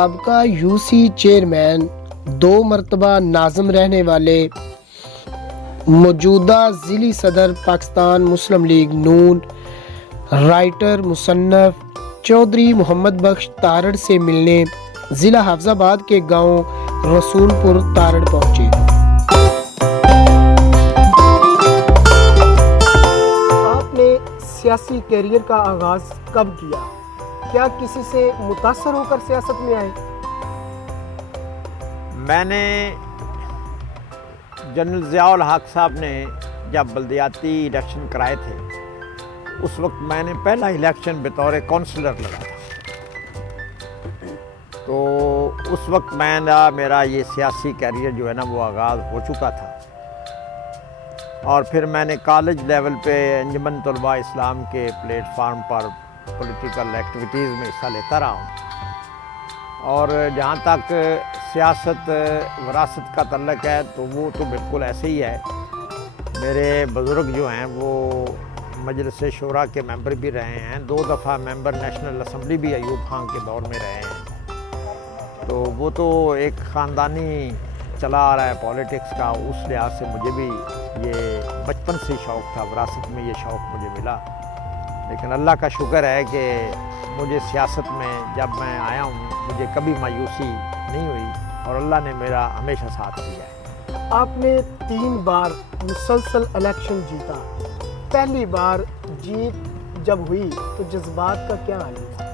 سابقہ Yossi chairman 2 مرتبہ ناظم رہنے والے موجودہ ضلعی صدر پاکستان مسلم لیگ نون رائٹر مصنف چودھری محمد بخش تارڑ سے ملنے ضلع حافظ آباد کے گاؤں رسول پور تارڑ پہنچے۔ آپ نے سیاسی کیریئر کا آغاز کب کیا؟ کیا کسی سے متاثر ہو کر سیاست میں آئے؟ میں نے جنرل ضیاء الحق صاحب نے جب بلدیاتی الیکشن کرائے تھے اس وقت میں نے پہلا الیکشن بطور کونسلر لڑا تھا، تو اس وقت میرا یہ سیاسی کیریئر جو ہے نا وہ آغاز ہو چکا تھا، اور پھر میں نے کالج لیول پہ انجمن طلباء اسلام کے پلیٹ فارم پر پولیٹیکل ایکٹیویٹیز میں حصہ لیتا رہا ہوں، اور جہاں تک سیاست وراثت کا تعلق ہے تو وہ تو بالکل ایسے ہی ہے۔ میرے بزرگ جو ہیں وہ مجلس شورا کے ممبر بھی رہے ہیں، 2 دفعہ ممبر نیشنل اسمبلی بھی ایوب خان کے دور میں رہے ہیں، تو وہ تو ایک خاندانی چلا آ رہا ہے پولیٹکس کا، اس لحاظ سے مجھے بھی یہ بچپن سے شوق تھا، وراثت میں یہ شوق مجھے ملا۔ لیکن اللہ کا شکر ہے کہ مجھے سیاست میں جب میں آیا ہوں مجھے کبھی مایوسی نہیں ہوئی، اور اللہ نے میرا ہمیشہ ساتھ دیا ہے۔ آپ نے 3 بار مسلسل الیکشن جیتا، پہلی بار جیت جب ہوئی تو جذبات کا کیا حال تھا؟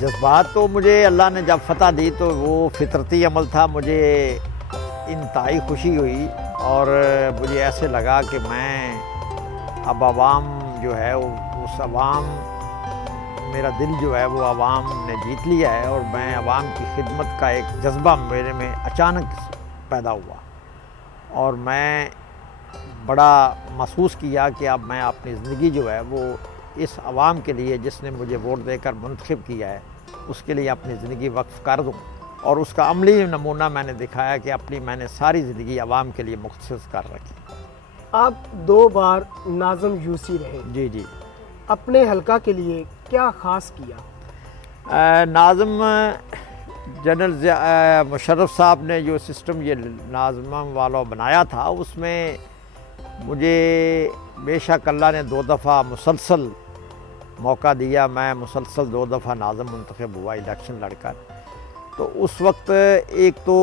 جذبات تو مجھے اللہ نے جب فتح دی تو وہ فطرتی عمل تھا، مجھے انتہائی خوشی ہوئی، اور مجھے ایسے لگا کہ میں اب عوام جو ہے اس عوام میرا دل جو ہے وہ عوام نے جیت لیا ہے، اور میں عوام کی خدمت کا ایک جذبہ میرے میں اچانک پیدا ہوا، اور میں بڑا محسوس کیا کہ اب میں اپنی زندگی جو ہے وہ اس عوام کے لیے جس نے مجھے ووٹ دے کر منتخب کیا ہے اس کے لیے اپنی زندگی وقف کر دوں، اور اس کا عملی نمونہ میں نے دکھایا کہ میں نے ساری زندگی عوام کے لیے مختص کر رکھی۔ آپ 2 بار ناظم یوسی رہے، جی اپنے حلقہ کے لیے کیا خاص کیا؟ ناظم جنرل مشرف صاحب نے جو سسٹم یہ ناظموں والوں بنایا تھا اس میں مجھے بے شک اللہ نے 2 دفعہ مسلسل موقع دیا، میں مسلسل 2 دفعہ ناظم منتخب ہوا الیکشن لڑ کر۔ تو اس وقت ایک تو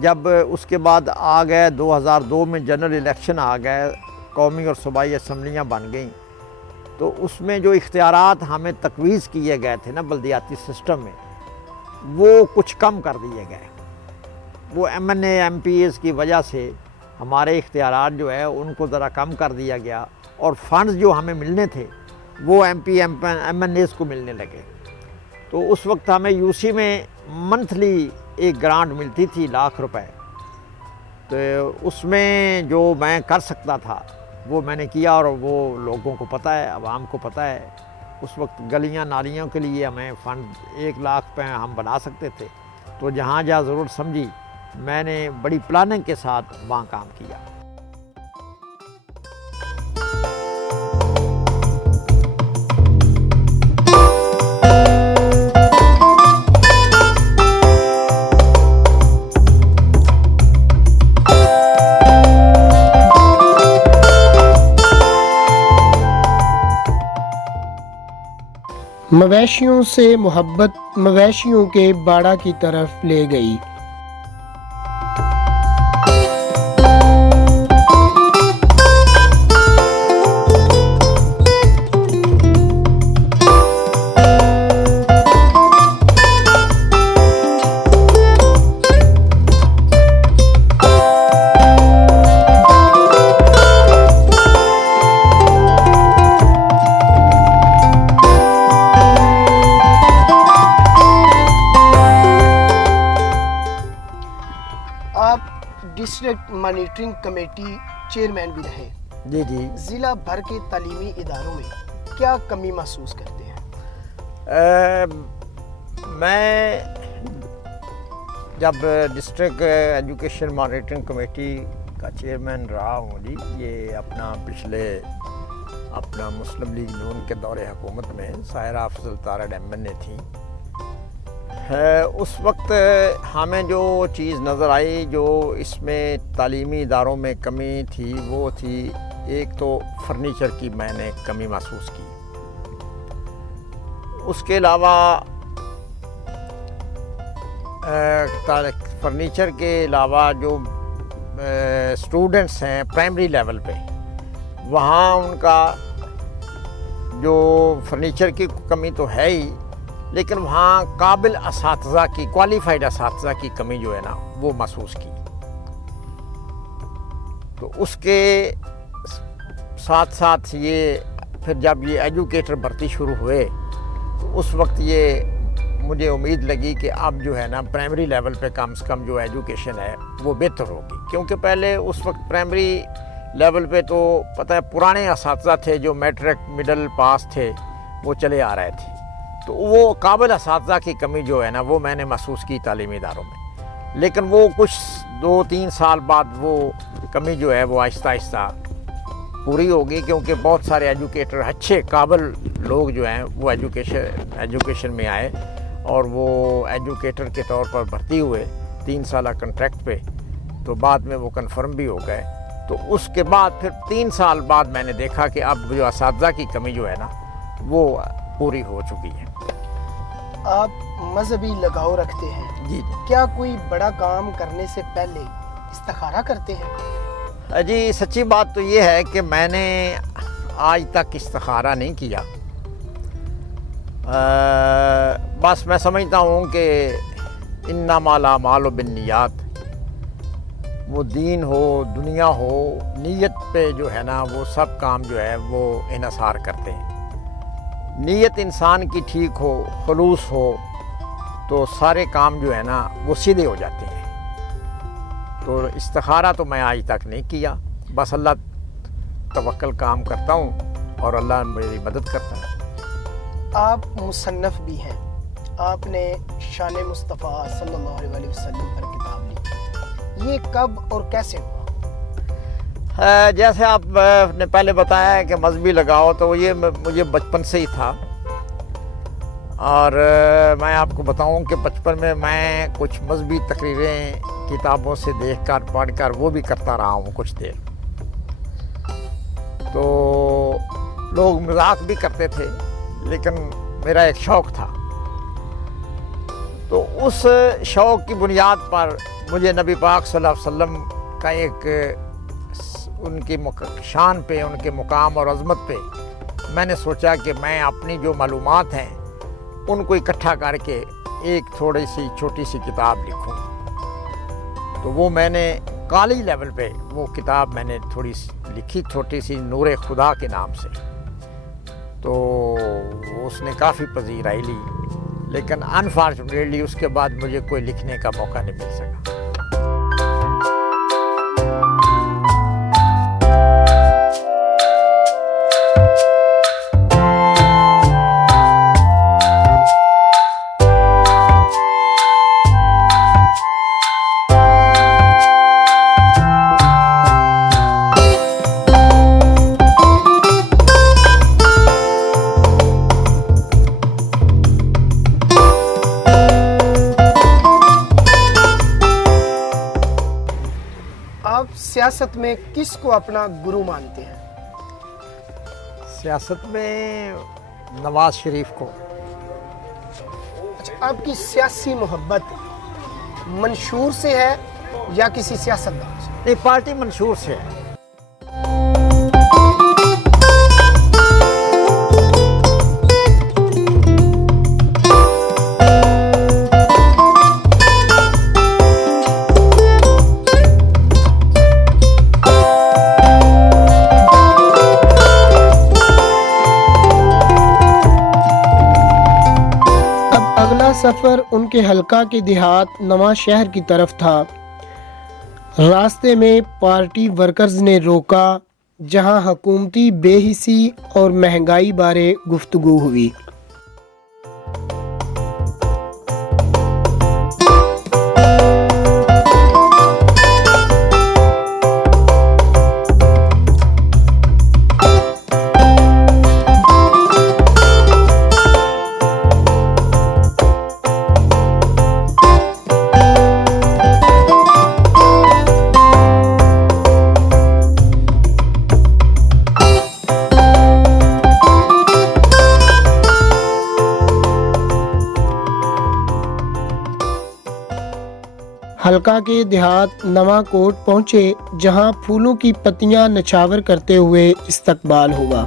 جب اس کے بعد آ گئے 2002 میں جنرل الیکشن آ گئے، قومی اور صوبائی اسمبلیاں بن گئیں، تو اس میں جو اختیارات ہمیں تجویز کیے گئے تھے نا بلدیاتی سسٹم میں وہ کچھ کم کر دیے گئے۔ وہ MNA MPs کی وجہ سے ہمارے اختیارات جو ہے ان کو ذرا کم کر دیا گیا، اور فنڈز جو ہمیں ملنے تھے وہ MNAs کو ملنے لگے۔ تو اس وقت ہمیں یوسی میں منتھلی ایک گرانٹ ملتی تھی ₹1,00,000، تو اس میں جو میں کر سکتا تھا وہ میں نے کیا، اور وہ لوگوں کو پتہ ہے، عوام کو پتہ ہے۔ اس وقت گلیاں نالیوں کے لیے ہمیں فنڈ 1,00,000 پہ ہم بنا سکتے تھے، تو جہاں ضرورت سمجھی میں نے بڑی پلاننگ کے ساتھ وہاں کام کیا۔ مویشیوں سے محبت مویشیوں کے باڑہ کی طرف لے گئی۔ ڈسٹرکٹ مانیٹرنگ کمیٹی چیئرمین بھی رہے، جی ضلع بھر کے تعلیمی اداروں میں کیا کمی محسوس کرتے ہیں؟ میں جب ڈسٹرکٹ ایجوکیشن مانیٹرنگ کمیٹی کا چیئرمین رہا ہوں جی، یہ اپنا مسلم لیگ نون کے دور حکومت میں ساحرہ افضل تارڑ MNA تھیں، اس وقت ہمیں جو چیز نظر آئی جو اس میں تعلیمی اداروں میں کمی تھی وہ تھی ایک تو فرنیچر کی میں نے کمی محسوس کی. اس کے علاوہ فرنیچر کے علاوہ جو اسٹوڈنٹس ہیں پرائمری لیول پہ وہاں ان کا جو فرنیچر کی کمی تو ہے ہی لیکن وہاں قابل اساتذہ کی کوالیفائڈ اساتذہ کی کمی جو ہے نا وہ محسوس کی. تو اس کے ساتھ ساتھ یہ پھر جب یہ ایجوکیٹر بھرتی شروع ہوئے تو اس وقت یہ مجھے امید لگی کہ اب جو ہے نا پرائمری لیول پہ کم سے کم جو ایجوکیشن ہے وہ بہتر ہوگی. کیونکہ پہلے اس وقت پرائمری لیول پہ تو پتہ ہے پرانے اساتذہ تھے جو میٹرک مڈل پاس تھے وہ چلے آ رہے تھے. تو وہ قابل اساتذہ کی کمی جو ہے نا وہ میں نے محسوس کی تعلیمی اداروں میں. لیکن وہ کچھ 2-3 سال بعد وہ کمی جو ہے وہ آہستہ آہستہ پوری ہوگی کیونکہ بہت سارے ایجوکیٹر اچھے قابل لوگ جو ہیں وہ ایجوکیشن میں آئے اور وہ ایجوکیٹر کے طور پر بھرتی ہوئے 3 سالہ کنٹریکٹ پہ. تو بعد میں وہ کنفرم بھی ہو گئے. تو اس کے بعد پھر 3 سال بعد میں نے دیکھا کہ اب جو اساتذہ کی کمی جو ہے نا وہ پوری ہو چکی ہے. آپ مذہبی لگاؤ رکھتے ہیں جی کیا کوئی بڑا کام کرنے سے پہلے استخارہ کرتے ہیں؟ جی سچی بات تو یہ ہے کہ میں نے آج تک استخارہ نہیں کیا. بس میں سمجھتا ہوں کہ انما الاعمال بالنیات، وہ دین ہو دنیا ہو نیت پہ جو ہے نا وہ سب کام جو ہے وہ انحصار کرتے ہیں. نیت انسان کی ٹھیک ہو خلوص ہو تو سارے کام جو ہے نا وہ سیدھے ہو جاتے ہیں. تو استخارہ تو میں آج تک نہیں کیا. بس اللہ توکل کام کرتا ہوں اور اللہ میری مدد کرتا ہے. آپ مصنف بھی ہیں. آپ نے شان مصطفیٰ صلی اللہ علیہ وسلم پر کتاب لکھی. یہ کب اور کیسے ہوا؟ جیسے آپ نے پہلے بتایا ہے کہ مذہبی لگاؤ تو یہ مجھے بچپن سے ہی تھا. اور میں آپ کو بتاؤں کہ بچپن میں کچھ مذہبی تقریریں کتابوں سے دیکھ کر پڑھ کر وہ بھی کرتا رہا ہوں کچھ دیر. تو لوگ مذاق بھی کرتے تھے لیکن میرا ایک شوق تھا. تو اس شوق کی بنیاد پر مجھے نبی پاک صلی اللہ علیہ وسلم کا ایک ان کی شان پہ ان کے مقام اور عظمت پہ میں نے سوچا کہ میں اپنی جو معلومات ہیں ان کو اکٹھا کر کے ایک تھوڑی سی چھوٹی سی کتاب لکھوں. تو وہ میں نے کالج لیول پہ وہ کتاب میں نے تھوڑی سی لکھی چھوٹی سی نور خدا کے نام سے. تو اس نے کافی پذیرائی لی لیکن انفارچونیٹلی اس کے بعد مجھے کوئی لکھنے کا موقع نہیں مل سکا. سیاست میں کس کو اپنا گرو مانتے ہیں؟ سیاست میں نواز شریف کو. اچھا، آپ کی سیاسی محبت منشور سے ہے یا کسی سیاستدان سے؟ نہیں، پارٹی منشور سے ہے. سفر ان کے حلقہ کے دیہات نواں شہر کی طرف تھا. راستے میں پارٹی ورکرز نے روکا جہاں حکومتی بے حسی اور مہنگائی بارے گفتگو ہوئی. حلقہ کے دیہات نواں کوٹ پہنچے جہاں پھولوں کی پتیاں نچھاور کرتے ہوئے استقبال ہوا۔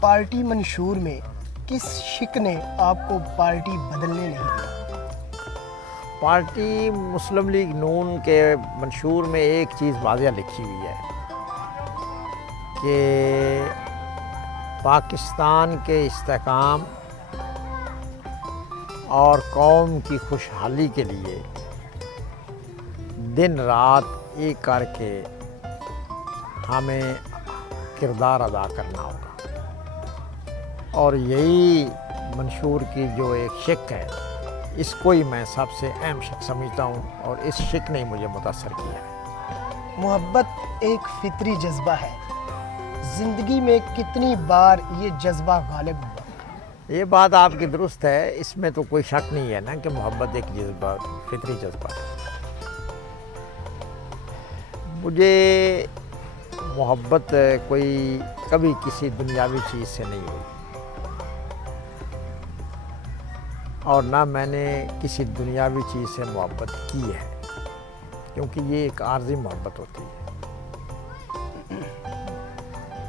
پارٹی منشور میں کس شک نے آپ کو پارٹی بدلنے نہیں دیا؟ پارٹی مسلم لیگ نون کے منشور میں ایک چیز واضح لکھی ہوئی ہے کہ پاکستان کے استحکام اور قوم کی خوشحالی کے لیے دن رات ایک کر کے ہمیں کردار ادا کرنا ہوگا، اور یہی منشور کی جو ایک شک ہے اس کو ہی میں سب سے اہم شک سمجھتا ہوں، اور اس شک نے مجھے متاثر کیا ہے۔ محبت ایک فطری جذبہ ہے، زندگی میں کتنی بار یہ جذبہ غالب ہوا؟ یہ بات آپ کی درست ہے، اس میں تو کوئی شک نہیں ہے نا کہ محبت ایک جذبہ، فطری جذبہ ہے۔ مجھے محبت کوئی کبھی کسی دنیاوی چیز سے نہیں ہوئی، اور نہ میں نے کسی دنیاوی چیز سے محبت کی ہے، کیونکہ یہ ایک عارضی محبت ہوتی ہے۔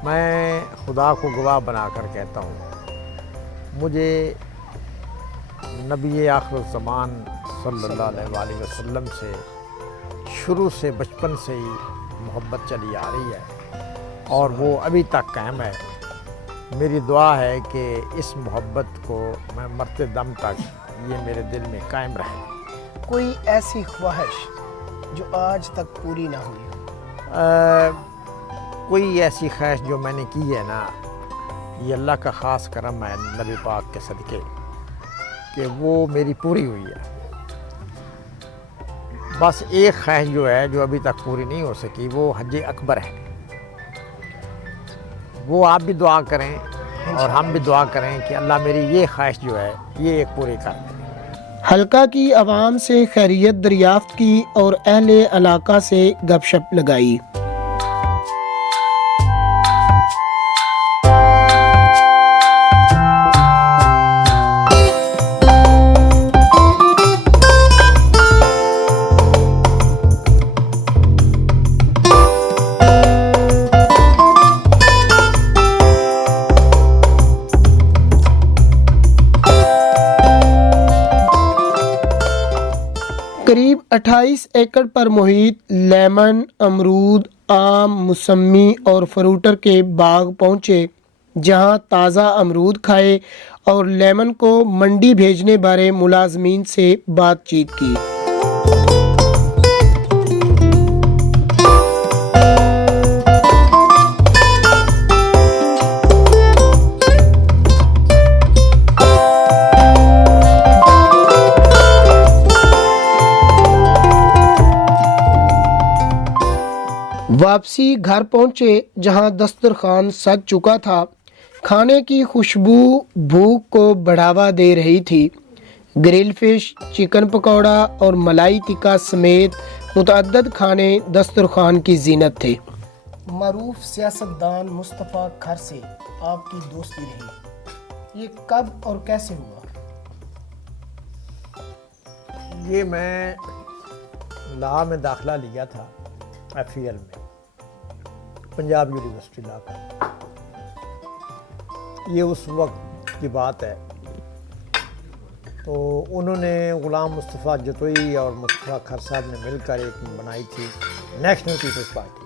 میں خدا کو گواہ بنا کر کہتا ہوں، مجھے نبی آخر الزمان صلی اللہ علیہ وآلہ وسلم سے شروع سے بچپن سے ہی محبت چلی آ رہی ہے، اور وہ ابھی تک قائم ہے۔ میری دعا ہے کہ اس محبت کو میں مرتے دم تک یہ میرے دل میں قائم رہے۔ کوئی ایسی خواہش جو آج تک پوری نہ ہوئی؟ کوئی ایسی خواہش جو میں نے کی ہے نا، یہ اللہ کا خاص کرم ہے نبی پاک کے صدقے کہ وہ میری پوری ہوئی ہے۔ بس ایک خواہش جو ہے جو ابھی تک پوری نہیں ہو سکی، وہ حج اکبر ہے۔ وہ آپ بھی دعا کریں اور ہم بھی دعا کریں کہ اللہ میری یہ خواہش جو ہے یہ ایک پوری کر دے۔ حلقہ کی عوام سے خیریت دریافت کی اور اہل علاقہ سے گپ شپ لگائی۔ قریب 28 ایکڑ پر محیط لیمن، امرود، آم، موسمی اور فروٹر کے باغ پہنچے جہاں تازہ امرود کھائے اور لیمن کو منڈی بھیجنے بارے ملازمین سے بات چیت کی۔ واپسی گھر پہنچے جہاں دسترخوان سج چکا تھا۔ کھانے کی خوشبو بھوک کو بڑھاوا دے رہی تھی۔ گرل فش، چکن پکوڑا اور ملائی ٹکا سمیت متعدد کھانے دسترخوان کی زینت تھے۔ معروف سیاستدان مصطفیٰ کھر سے آپ کی دوستی رہی، یہ کب اور کیسے ہوا؟ یہ میں لاء میں داخلہ لیا تھا، FEL میں، پنجاب یونیورسٹی لاء کا۔ یہ اس وقت کی بات ہے، تو انہوں نے غلام مصطفیٰ جتوئی اور مصطفیٰ کھر صاحب نے مل کر ایک بنائی تھی نیشنل پیپلز پارٹی۔